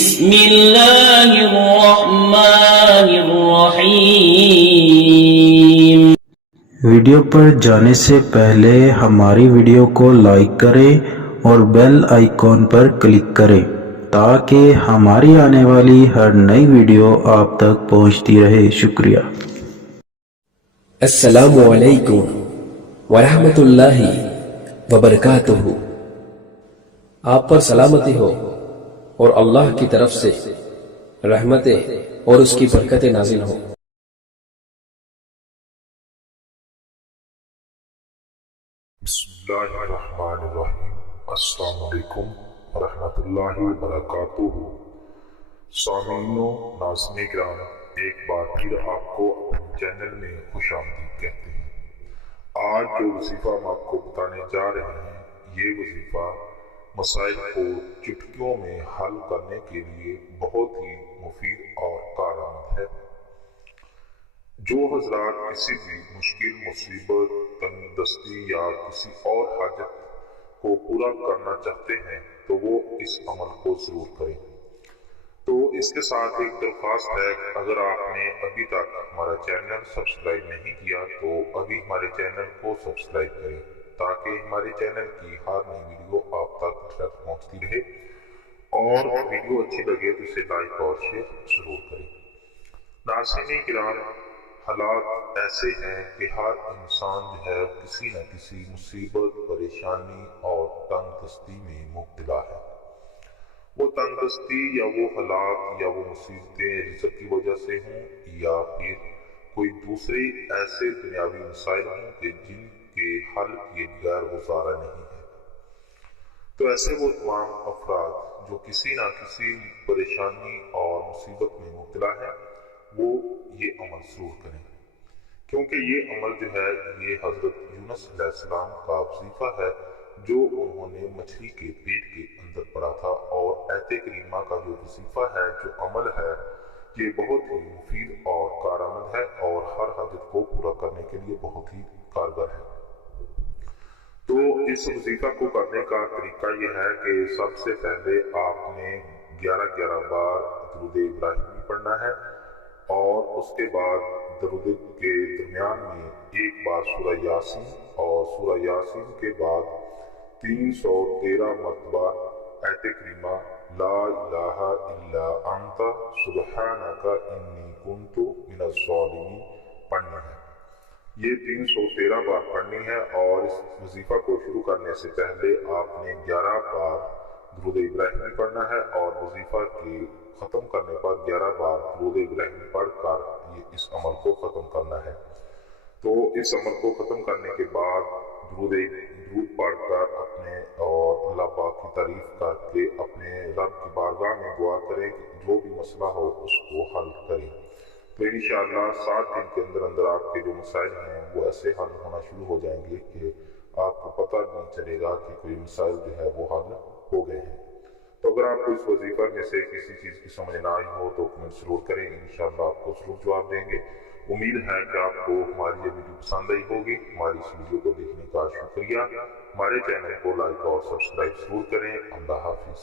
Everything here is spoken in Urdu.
بسم اللہ الرحمن الرحیم۔ ویڈیو پر جانے سے پہلے ہماری ویڈیو کو لائک کریں اور بیل آئیکن پر کلک کریں تاکہ ہماری آنے والی ہر نئی ویڈیو آپ تک پہنچتی رہے۔ شکریہ۔ السلام علیکم ورحمۃ اللہ وبرکاتہ۔ آپ پر سلامتی ہو اور اللہ کی طرف سے رحمتیں اور اس کی برکتیں نازل ہوں۔ بسم اللہ الرحمن الرحیم۔ السلام علیکم ورحمۃ اللہ وبرکاتہ۔ سامعین و ناظرین کرام، ایک بار پھر آپ کو اپنے چینل میں خوش آمدید کہتے ہیں۔ آج جو وظیفہ ہم آپ کو بتانے جا رہے ہیں، یہ وظیفہ مسائل کو چٹکیوں میں حل کرنے کے لیے بہت ہی مفید اور کارآمد ہے۔ جو حضرات کسی بھی مشکل، مصیبت، تنگ دستی یا کسی اور حاجت کو پورا کرنا چاہتے ہیں تو وہ اس عمل کو ضرور کریں۔ تو اس کے ساتھ ایک درخواست ہے کہ اگر آپ نے ابھی تک ہمارا چینل سبسکرائب نہیں کیا تو ابھی ہمارے چینل کو سبسکرائب کریں تاکہ ہمارے چینل کی ہر نئی ویڈیو آپ تک پہنچتی رہے، اور ویڈیو اچھی لگے تو اسے لائک اور شیئر ضرور کریں۔ ناظرین کرام، حالات ایسے ہیں کہ ہر انسان جو ہے کسی نہ کسی مصیبت، پریشانی اور تنگ دستی میں مبتلا ہے۔ وہ تنگ دستی یا وہ حالات یا وہ مصیبتیں رزق کی وجہ سے ہوں یا پھر کوئی دوسرے ایسے دنیاوی مسائل ہوں کہ جن کے حل کیے بغیر گزارا نہیں ہے۔ تو ایسے وہ تمام افراد جو کسی نہ کسی پریشانی اور مصیبت میں مبتلا ہے، وہ یہ عمل ضرور کریں، کیونکہ یہ عمل جو ہے یہ حضرت یونس علیہ السلام کا وظیفہ ہے جو انہوں نے مچھلی کے پیٹ کے اندر پڑا تھا۔ اور آیت کریمہ کا جو وظیفہ ہے، جو عمل ہے، یہ بہت ہی مفید اور کارآمد ہے اور ہر حاجت کو پورا کرنے کے لیے بہت ہی کارگر ہے۔ تو اس وظیفہ کو کرنے کا طریقہ یہ ہے کہ سب سے پہلے آپ نے 11 بار درود ابراہیمی پڑھنا ہے، اور اس کے بعد درود کے درمیان میں ایک بار سورہ یاسین، اور سورہ یاسین کے بعد 313 مرتبہ آیت کریمہ لا الہ الا انت سبحانک انی کنت من الظالمین پڑھنی ہے۔ یہ 313 بار پڑھنی ہے، اور اس وظیفہ کو شروع کرنے سے پہلے آپ نے 11 بار درود ابراہیمی پڑھنا ہے، اور وظیفہ کے ختم کرنے پر 11 بار درود ابراہیمی پڑھ کر یہ اس عمل کو ختم کرنا ہے۔ تو اس عمل کو ختم کرنے کے بعد درود پڑھ کر اپنے اور اللہ پاک کی تعریف کر کے اپنے رب کی بارگاہ میں دعا کریں کہ جو بھی مسئلہ ہو اس کو حل کریں۔ تو انشاءاللہ 7 دن کے اندر اندر آپ کے جو مسائل ہیں وہ ایسے حل ہونا شروع ہو جائیں گے کہ آپ کو پتہ نہیں چلے گا کہ کوئی مسائل جو ہے وہ حل ہو گئے ہیں۔ تو اگر آپ کو اس وظیفہ میں سے کسی چیز کی سمجھ نہ آئی ہو تو کمنٹ ضرور کریں، انشاءاللہ آپ کو ضرور جواب دیں گے۔ امید ہے کہ آپ کو ہماری یہ ویڈیو پسند آئی ہوگی۔ ہماری اس ویڈیو کو دیکھنے کا شکریہ۔ ہمارے چینل کو لائک اور سبسکرائب ضرور کریں۔ اللہ حافظ۔